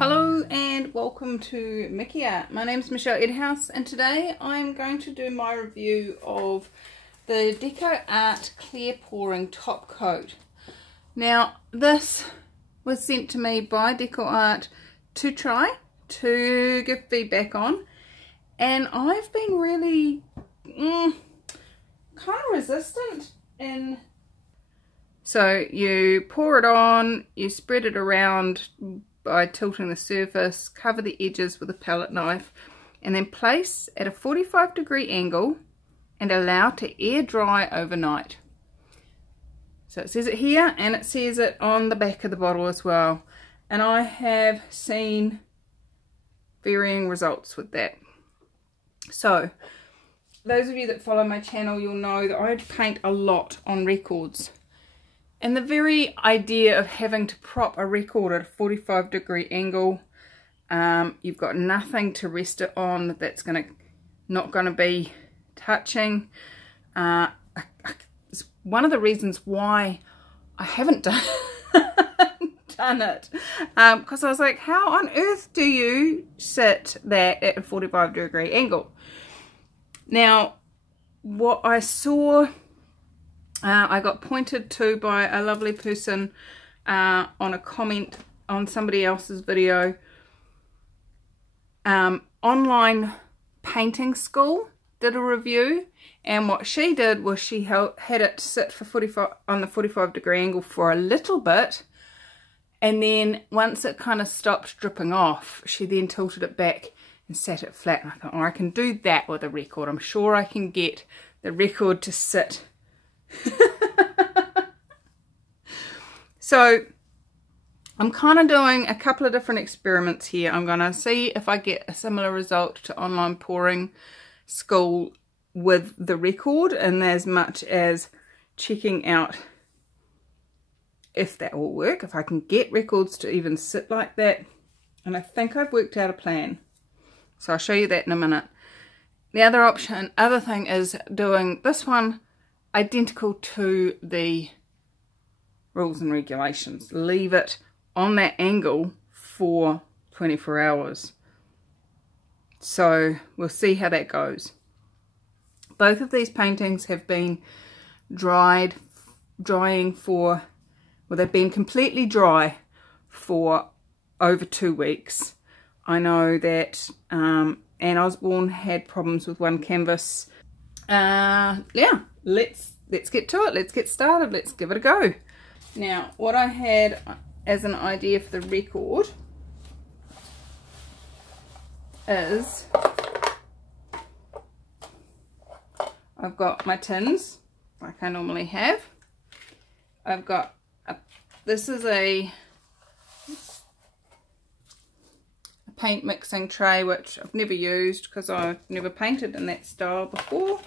Hello and welcome to Mickey Art. My name is Michelle Edhouse and today I'm going to do my review of the DecoArt clear pouring top coat. Now this was sent to me by DecoArt to try, to give feedback on, and I've been really kind of resistant in. So you pour it on, you spread it around by tilting the surface, cover the edges with a palette knife, and then place at a 45-degree angle and allow to air dry overnight. So it says it here and it says it on the back of the bottle as well, and I have seen varying results with that. So those of you that follow my channel, you'll know that I paint a lot on records. And the very idea of having to prop a record at a 45-degree angle, you've got nothing to rest it on that's not going to be touching. It's one of the reasons why I haven't done it. Because I was like, how on earth do you sit that at a 45-degree angle? Now, what I saw, I got pointed to by a lovely person on a comment on somebody else's video. Online Painting School did a review, and what she did was she had it sit for 45 on the 45-degree angle for a little bit, and then once it kind of stopped dripping off, she then tilted it back and sat it flat. And I thought, oh, I can do that with a record. I'm sure I can get the record to sit. So I'm kind of doing a couple of different experiments here. I'm going to see if I get a similar result to Online Pouring School with the record, and as much as checking out if that will work, if I can get records to even sit like that. And I think I've worked out a plan, so I'll show you that in a minute. The other thing is doing this one identical to the rules and regulations. Leave it on that angle for 24 hours. So we'll see how that goes. Both of these paintings have been drying for, well, they've been completely dry for over 2 weeks. I know that Anne Osborne had problems with one canvas. Yeah, let's get to it. Let's get started. Let's give it a go. Now, what I had as an idea for the record is I've got my tins like I normally have. I've got this is a paint mixing tray, which I've never used because I've never painted in that style before.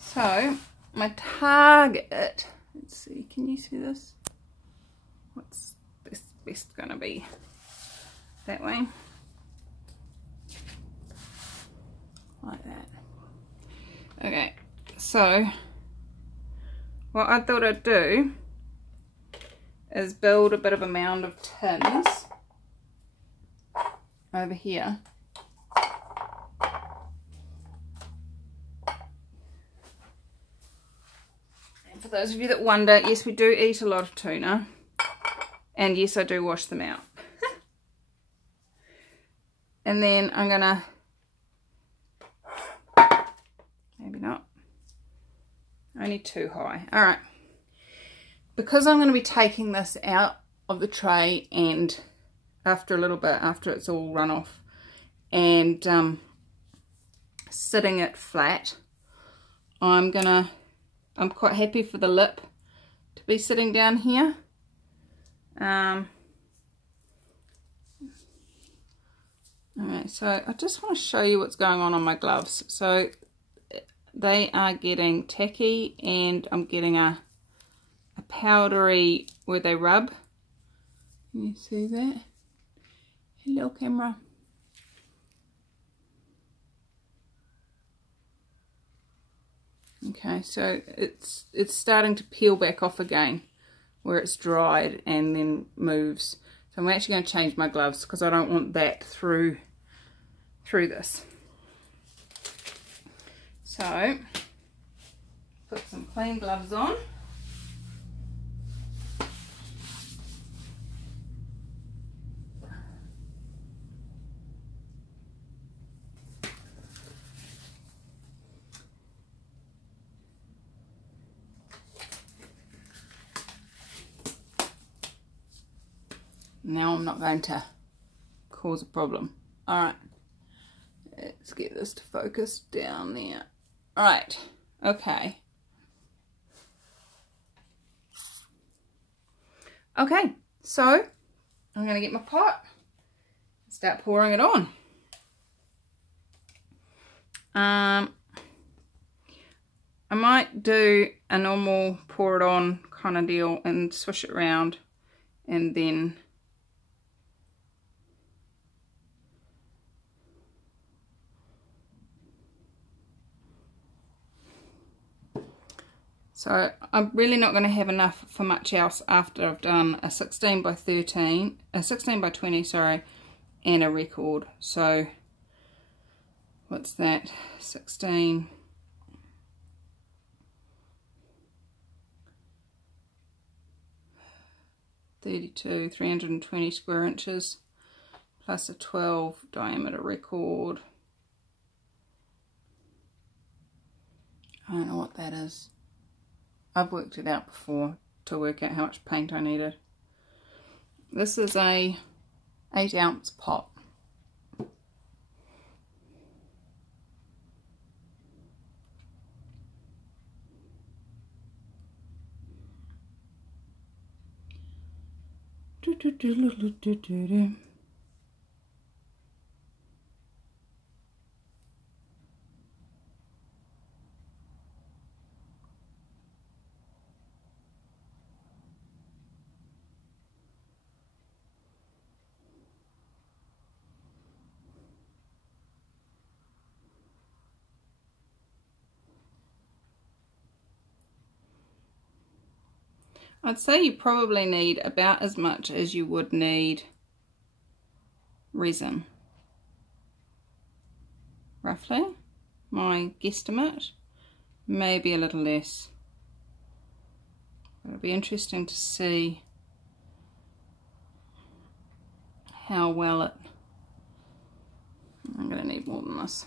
So my target, let's see, can you see this? What's this best going to be? That way, like that. Okay, so what I thought I'd do is build a bit of a mound of tins over here. And for those of you that wonder, yes, we do eat a lot of tuna, and yes, I do wash them out. And then I'm gonna, maybe not, only too high. All right, because I'm going to be taking this out of the tray and after a little bit, after it's all run off, and sitting it flat, I'm quite happy for the lip to be sitting down here. Alright, so I just want to show you what's going on my gloves. So they are getting tacky, and I'm getting a powdery where they rub. Can you see that? Hello, camera. Okay, so it's starting to peel back off again where it's dried and then moves. So I'm actually going to change my gloves because I don't want that through this. So put some clean gloves on. Now I'm not going to cause a problem. Alright, let's get this to focus down there. Alright, okay. Okay, so I'm going to get my pot and start pouring it on. I might do a normal pour it on kind of deal and swish it around and then so I'm really not going to have enough for much else after I've done a 16 by 13, a 16 by 20, sorry, and a record. So what's that? 16, 32, 320 square inches, plus a 12 diameter record. I don't know what that is. I've worked it out before to work out how much paint I needed. This is a 8-ounce pot. I'd say you probably need about as much as you would need resin. Roughly, my guesstimate, maybe a little less. It'll be interesting to see how well it... I'm going to need more than this.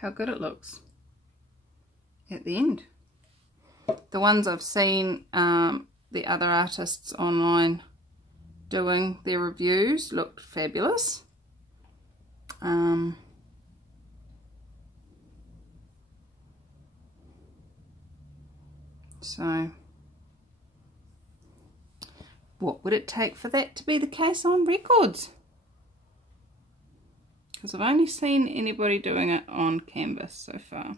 How good it looks at the end. The ones I've seen the other artists online doing their reviews looked fabulous. So what would it take for that to be the case on records? Because I've only seen anybody doing it on canvas so far.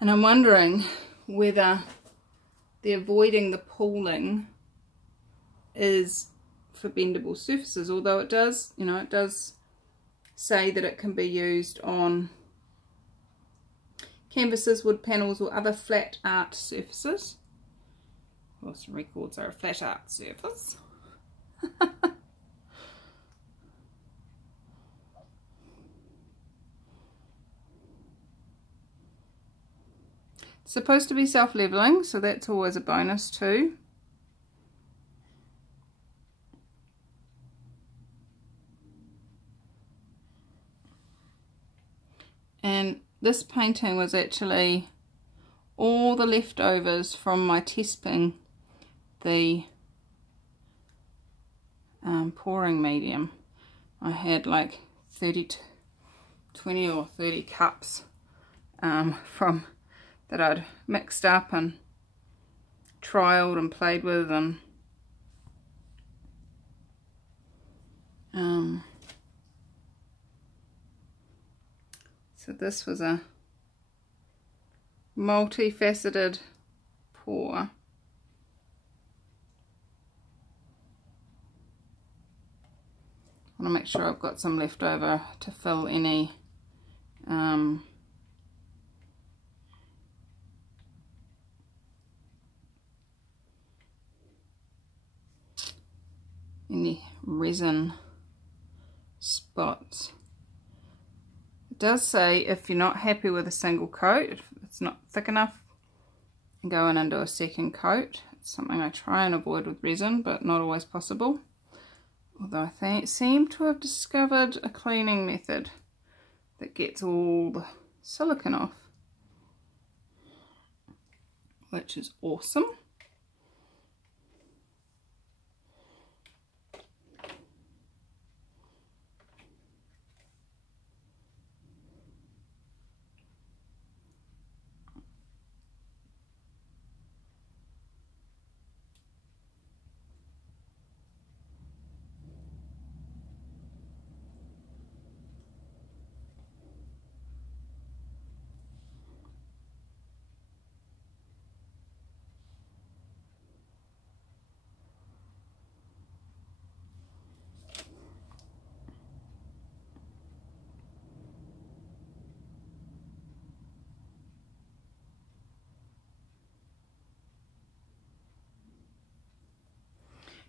And I'm wondering whether the avoiding the pooling is for bendable surfaces, although it does, you know, it does say that it can be used on canvases, wood panels or other flat art surfaces. Of course, records are a flat art surface. It's supposed to be self-leveling, so that's always a bonus too. And this painting was actually all the leftovers from my testing the pouring medium. I had like 20 or 30 cups from that I'd mixed up and trialed and played with and So this was a multifaceted pour. I want to make sure I've got some left over to fill any resin spots. It does say if you're not happy with a single coat, if it's not thick enough, go in and do a second coat. It's something I try and avoid with resin, but not always possible. Although I seem to have discovered a cleaning method that gets all the silicone off, which is awesome.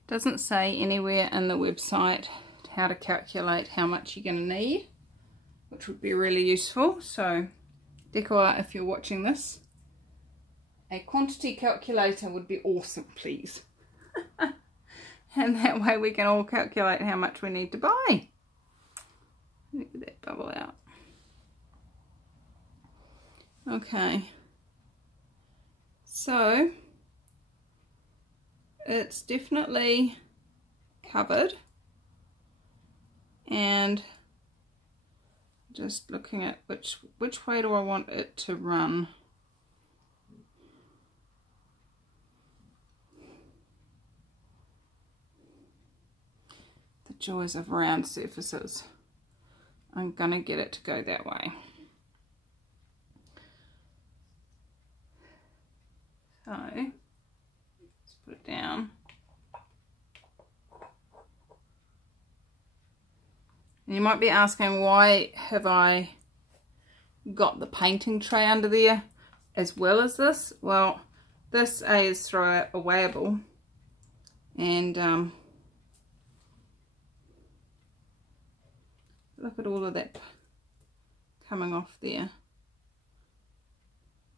Doesn't say anywhere in the website how to calculate how much you're going to need, which would be really useful. So DecoArt, if you're watching this, a quantity calculator would be awesome, please. And that way we can all calculate how much we need to buy. Let me get that bubble out. Okay, so it's definitely covered, and just looking at which way do I want it to run. The joys of round surfaces. I'm gonna get it to go that way. So put it down. And you might be asking, why have I got the painting tray under there as well as this? Well, this is throw awayable, and look at all of that coming off there.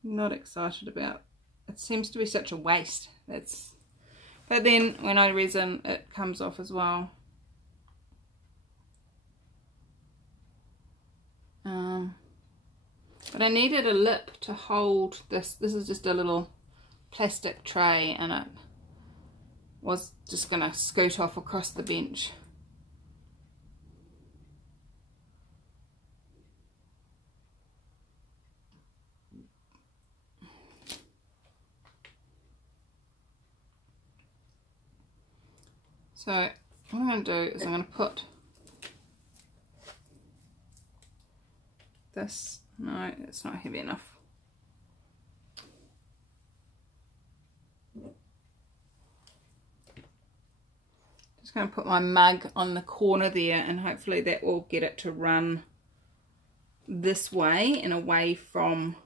Not excited about. It seems to be such a waste. But then when I resin, it comes off as well. But I needed a lip to hold this. This is just a little plastic tray, and it was just going to scoot off across the bench. So what I'm going to do is I'm going to put this, no, it's not heavy enough. Just going to put my mug on the corner there, and hopefully that will get it to run this way and away from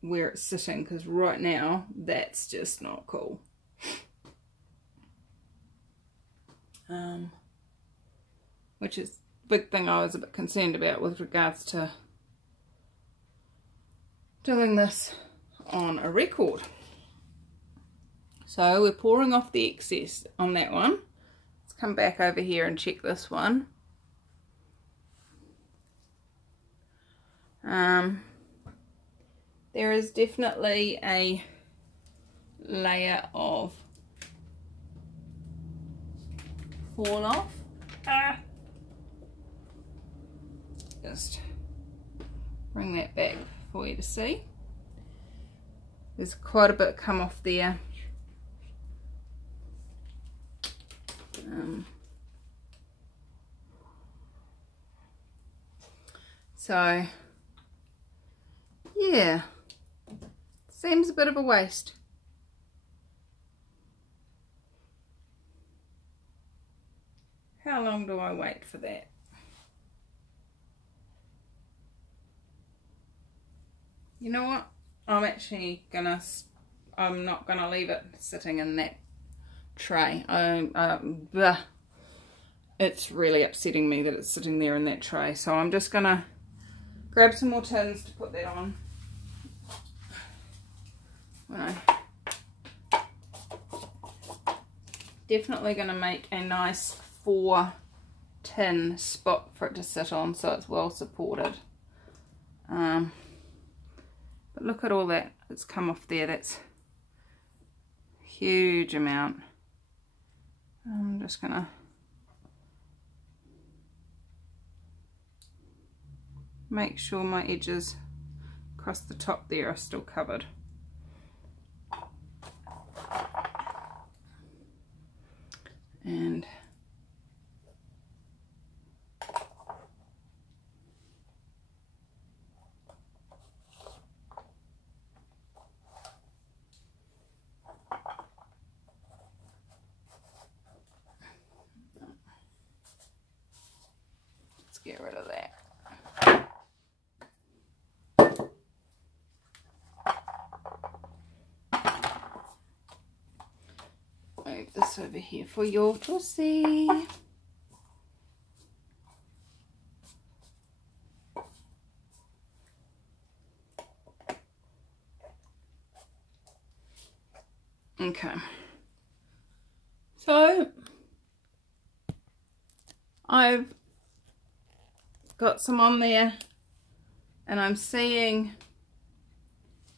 where it's sitting, because right now that's just not cool. Which is a big thing I was a bit concerned about with regards to doing this on a record. So we're pouring off the excess on that one. Let's come back over here and check this one. There is definitely a layer of fall off. Just bring that back for you to see. There's quite a bit come off there. So yeah, seems a bit of a waste. How long do I wait for that? You know what? I'm not gonna leave it sitting in that tray. It's really upsetting me that it's sitting there in that tray. So I'm just gonna grab some more tins to put that on. Definitely gonna make a nice 4 tin spot for it to sit on, so it's well supported. But look at all that that's come off there. That's a huge amount. I'm just gonna make sure my edges across the top there are still covered. And let's get rid of that. Move this over here for you all to see. Okay, so I've got some on there and I'm seeing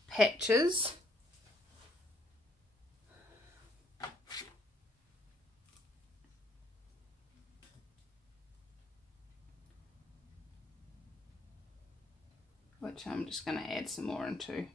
patches. Which I'm just going to add some more into.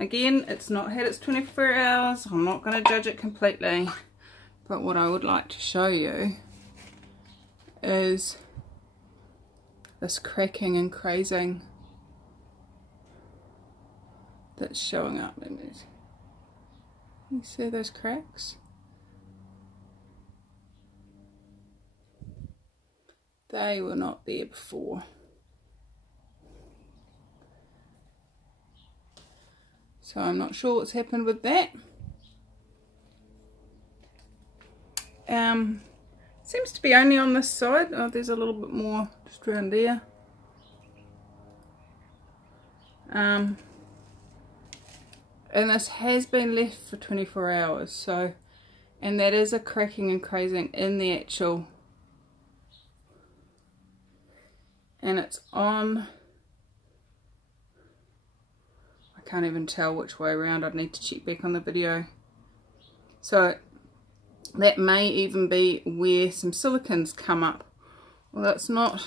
Again, it's not had its 24 hours. I'm not going to judge it completely. But what I would like to show you is this cracking and crazing that's showing up. You see those cracks? They were not there before. So I'm not sure what's happened with that. Seems to be only on this side. Oh, there's a little bit more just around there. And this has been left for 24 hours. So, and that is a cracking and crazing in the actual. And it's on. Can't even tell which way around. I'd need to check back on the video. So that may even be where some silicons come up. Well, that's not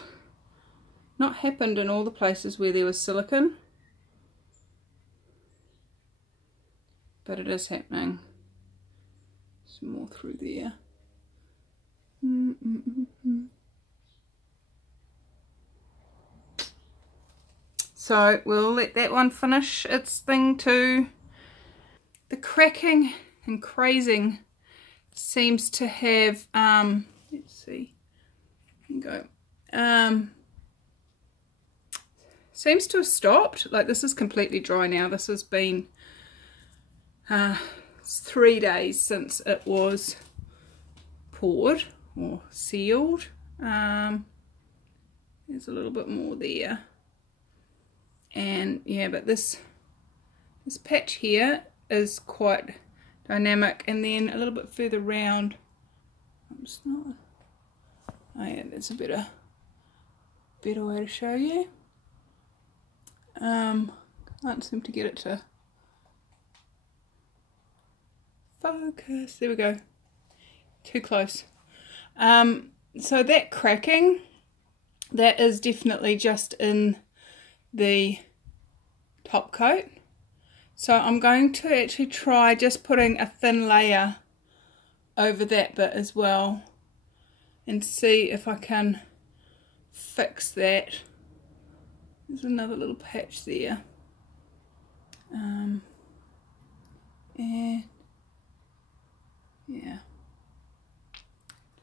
happened in all the places where there was silicone, but it is happening. Some more through there. So we'll let that one finish its thing too. The cracking and crazing seems to have, let's see, go, seems to have stopped. Like, this is completely dry now. This has been 3 days since it was poured or sealed. There's a little bit more there. And yeah, but this patch here is quite dynamic, and then a little bit further round, it's not, oh yeah, that's a better way to show you. Can't seem to get it to focus. There we go. Too close. So that cracking, that is definitely just in the top coat. So I'm going to actually try just putting a thin layer over that bit as well and see if I can fix that. There's another little patch there. And yeah,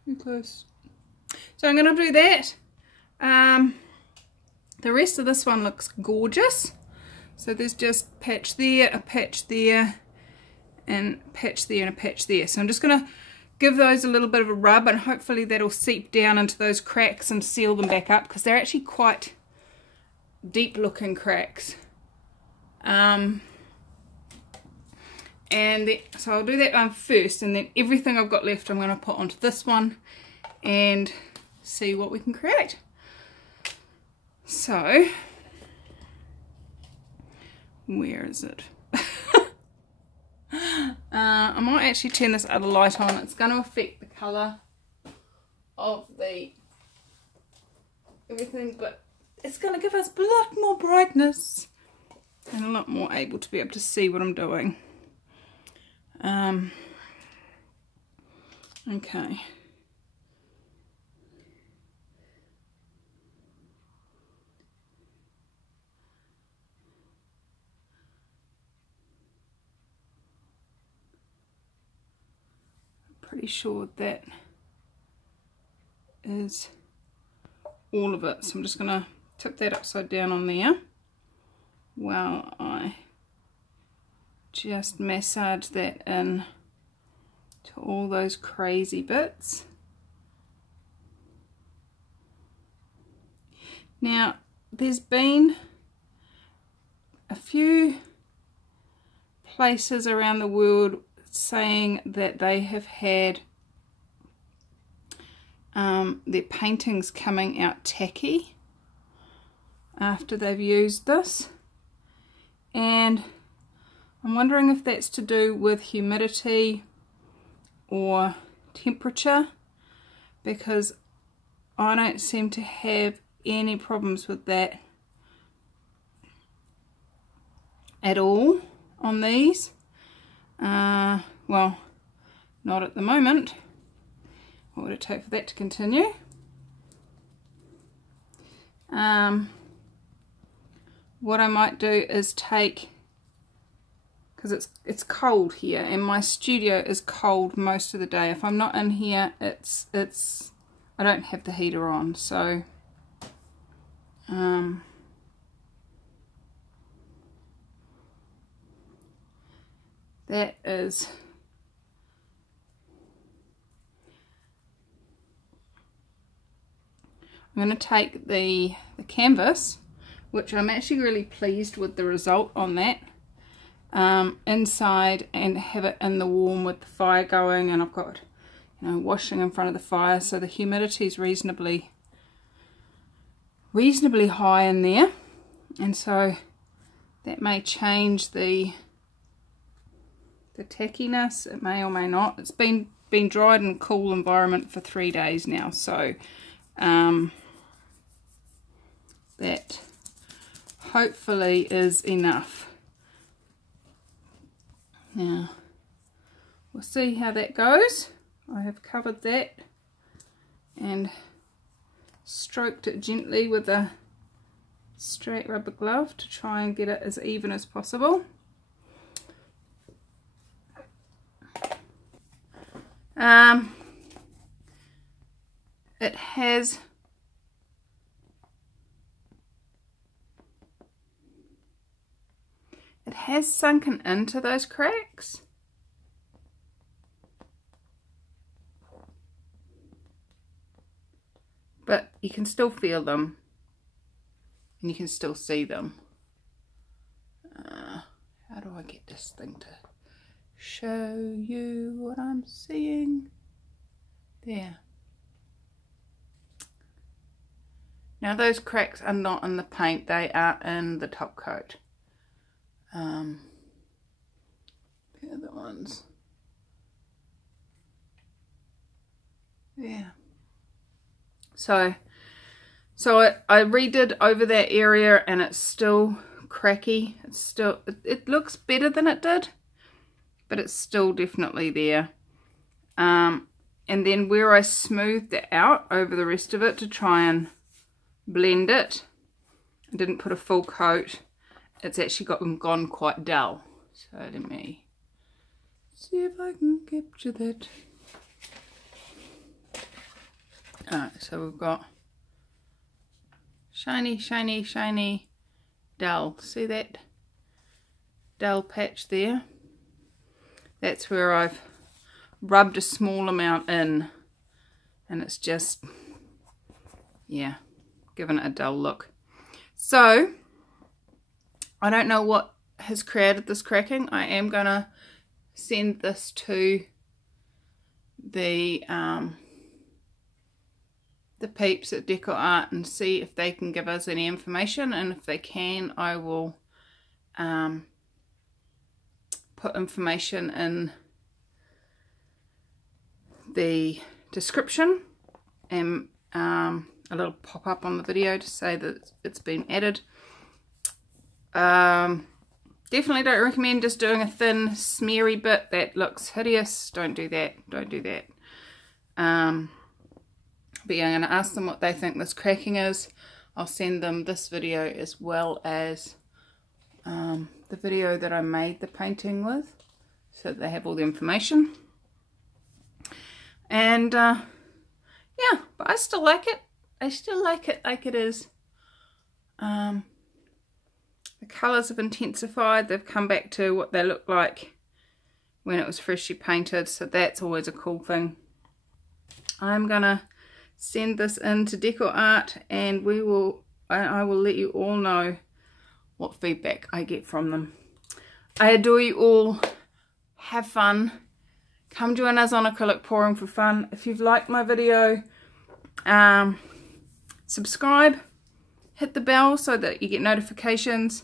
too close. So I'm going to do that. The rest of this one looks gorgeous. So there's just patch there, a patch there, and patch there, and a patch there. So I'm just going to give those a little bit of a rub, and hopefully that'll seep down into those cracks and seal them back up, because they're actually quite deep looking cracks. So I'll do that one first, and then everything I've got left I'm going to put onto this one and see what we can create. So where is it? I might actually turn this other light on. It's going to affect the colour of the everything, but it's going to give us a lot more brightness and a lot more able to be able to see what I'm doing. Okay. Pretty sure that is all of it, so I'm just going to tip that upside down on there while I just massage that in to all those crazy bits. Now there's been a few places around the world saying that they have had their paintings coming out tacky after they've used this, and I'm wondering if that's to do with humidity or temperature, because I don't seem to have any problems with that at all on these. Well, not at the moment. What would it take for that to continue? What I might do is take, because it's cold here and my studio is cold most of the day. If I'm not in here, I don't have the heater on, so that is, I'm going to take the canvas, which I'm actually really pleased with the result on that, inside, and have it in the warm with the fire going, and I've got, you know, washing in front of the fire, so the humidity is reasonably high in there, and so that may change the tackiness. It may or may not. It's been dried in a cool environment for 3 days now, so that hopefully is enough. Now we'll see how that goes. I have covered that and stroked it gently with a straight rubber glove to try and get it as even as possible. It has sunken into those cracks, but you can still feel them. and you can still see them. How do I get this thing to show you what I'm seeing? There. Now those cracks are not in the paint, they are in the top coat. The other ones. Yeah. So I redid over that area and it's still cracky. It's still, it looks better than it did, but it's still definitely there. And then where I smoothed it out over the rest of it to try and blend it, I didn't put a full coat. It's actually gone quite dull. So let me see if I can capture that. Alright, so we've got shiny, shiny, shiny, dull. See that dull patch there? That's where I've rubbed a small amount in, and it's just, yeah, given it a dull look. So I don't know what has created this cracking. I am gonna send this to the peeps at DecoArt and see if they can give us any information, and if they can, I will put information in the description and a little pop-up on the video to say that it's been added. Definitely don't recommend just doing a thin smeary bit. That looks hideous. Don't do that. Don't do that. But yeah, I'm going to ask them what they think this cracking is. I'll send them this video as well as the video that I made the painting with, so that they have all the information. And yeah, but I still like it. I still like it like it is. The colours have intensified. They've come back to what they looked like when it was freshly painted, so that's always a cool thing. I'm gonna send this in to DecoArt, and I will let you all know what feedback I get from them. I adore you all. Have fun. Come join us on acrylic pouring for fun. If you've liked my video, subscribe, hit the bell so that you get notifications,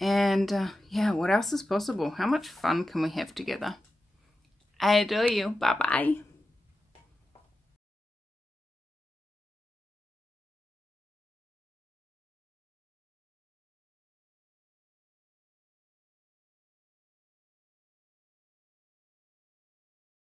and yeah, what else is possible? How much fun can we have together? I adore you. Bye bye.